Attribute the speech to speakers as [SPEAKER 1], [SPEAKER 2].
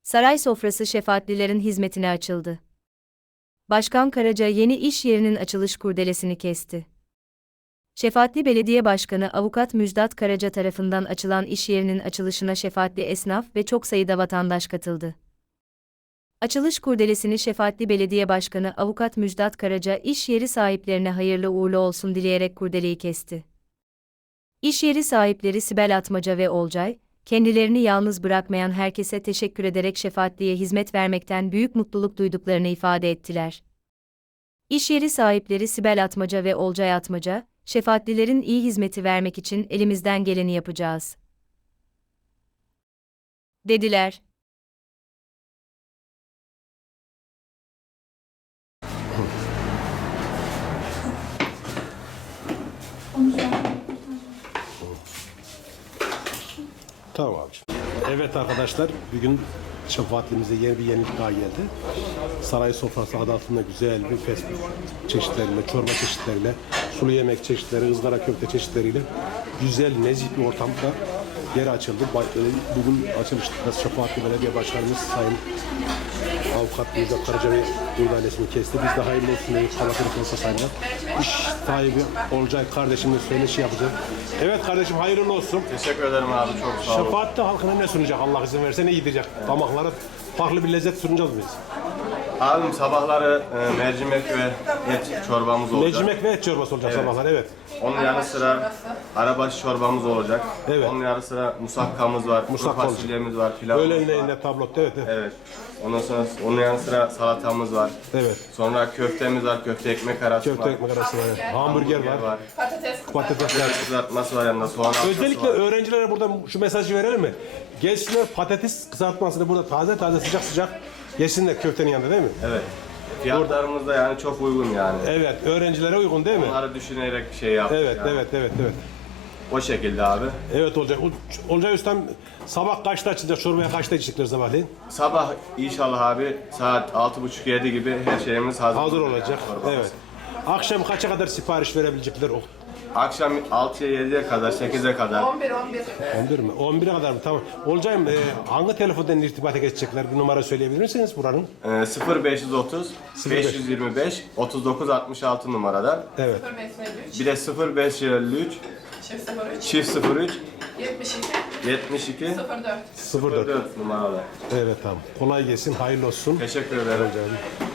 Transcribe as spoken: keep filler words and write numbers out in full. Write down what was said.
[SPEAKER 1] Saray sofrası şefaatlilerin hizmetine açıldı. Başkan Karaca yeni iş yerinin açılış kurdelesini kesti. Şefaatli Belediye Başkanı Avukat Müjdat Karaca tarafından açılan iş yerinin açılışına şefaatli esnaf ve çok sayıda vatandaş katıldı. Açılış kurdelesini Şefaatli Belediye Başkanı Avukat Müjdat Karaca iş yeri sahiplerine hayırlı uğurlu olsun dileyerek kurdeleyi kesti. İş yeri sahipleri Sibel Atmaca ve Olcay, kendilerini yalnız bırakmayan herkese teşekkür ederek şefaatliye hizmet vermekten büyük mutluluk duyduklarını ifade ettiler. İş yeri sahipleri Sibel Atmaca ve Olcay Atmaca, şefaatlilerin iyi hizmeti vermek için elimizden geleni yapacağız, dediler.
[SPEAKER 2] Tamam abiciğim. Evet arkadaşlar, bugün şefaatlimizde yeni bir yenilik daha geldi. Saray sofrası adı altında güzel bir fast food çeşitleriyle, çorba çeşitleriyle, sulu yemek çeşitleri, ızgara köfte çeşitleriyle güzel, nezih bir ortamda yer açıldı. Bugün açılışta Şefaatli Belediye Başkanımız Sayın Avukat Müjdat Karaca ve müdahalesini kesti. Biz de hayırlı olsun dedik. Allah korusun sayınlar. İş sahibi Olcay kardeşimle söyleşi yapacağız. Evet kardeşim, hayırlı olsun.
[SPEAKER 3] Teşekkür ederim abi, çok sağ olun.
[SPEAKER 2] Şefaatli halkına ne sunacak, Allah izin verirse ne yiyecek? Evet. Damaklara farklı bir lezzet sunacağız biz.
[SPEAKER 3] Abim sabahları e, mercimek ve et çorbamız olacak.
[SPEAKER 2] Mercimek ve et çorbası olacak
[SPEAKER 3] Evet.
[SPEAKER 2] sabahlar, evet.
[SPEAKER 3] Onun yanı sıra arabaşı çorbamız olacak.
[SPEAKER 2] Evet.
[SPEAKER 3] Onun yanı sıra musakkamız var,
[SPEAKER 2] Musakka
[SPEAKER 3] kuru fasulyemiz var, pilavımız
[SPEAKER 2] Öğlen
[SPEAKER 3] var.
[SPEAKER 2] elinde tablotta, evet. Evet.
[SPEAKER 3] Evet. Ondan sonra onun yanı sıra salatamız var.
[SPEAKER 2] Evet.
[SPEAKER 3] Sonra köftemiz var, köfte ekmek arası
[SPEAKER 2] Köfte
[SPEAKER 3] var.
[SPEAKER 2] ekmek arası var. Hamburger var.
[SPEAKER 4] Patates
[SPEAKER 2] Patates
[SPEAKER 3] Patates
[SPEAKER 2] var.
[SPEAKER 3] kızartması var, yanında soğan halkası
[SPEAKER 2] Özellikle
[SPEAKER 3] var.
[SPEAKER 2] öğrencilere buradan şu mesajı verelim mi? Gelsinler, patates kızartmasını burada taze taze sıcak sıcak yesinler köftenin yanında, değil mi?
[SPEAKER 3] Evet. Fiyatlarımız da yani çok uygun yani.
[SPEAKER 2] Evet, öğrencilere uygun değil mi?
[SPEAKER 3] Onları düşünerek bir şey yaptık
[SPEAKER 2] Evet,
[SPEAKER 3] yani.
[SPEAKER 2] evet, evet, evet.
[SPEAKER 3] O şekilde abi.
[SPEAKER 2] Evet Olcay. Ol- Olcay Ustam, sabah kaçta açılacak, çorbaya kaçta içecekler sabahleyin?
[SPEAKER 3] Sabah inşallah abi saat altı buçuk yedi gibi her şeyimiz hazır.
[SPEAKER 2] Hazır olacak.
[SPEAKER 3] Çorbamız.
[SPEAKER 2] Evet. Akşam kaça kadar sipariş verebilecekler? O-
[SPEAKER 3] Akşam altıya yediye kadar, sekize kadar.
[SPEAKER 4] on bir on bir.
[SPEAKER 2] on bir mi? on bire kadar mı? Tamam. Olcay'ım, e, hangi telefondan irtibata geçecekler? Bir numara söyleyebilir misiniz buranın?
[SPEAKER 3] Ee, sıfır beş yüz otuz beş yüz yirmi beş otuz dokuz altmış altı numarada.
[SPEAKER 2] Evet.
[SPEAKER 4] sıfır beş elli üç.
[SPEAKER 3] Bir de sıfır beş elli üç
[SPEAKER 4] Çift sıfır üç.
[SPEAKER 3] çift sıfır üç
[SPEAKER 4] yetmiş iki.
[SPEAKER 3] yetmiş iki
[SPEAKER 4] sıfır dört.
[SPEAKER 2] sıfır dört.
[SPEAKER 3] dört numaralı.
[SPEAKER 2] Evet tamam. Kolay gelsin, hayırlı olsun.
[SPEAKER 3] Teşekkür ederim.
[SPEAKER 2] Olcay'ım.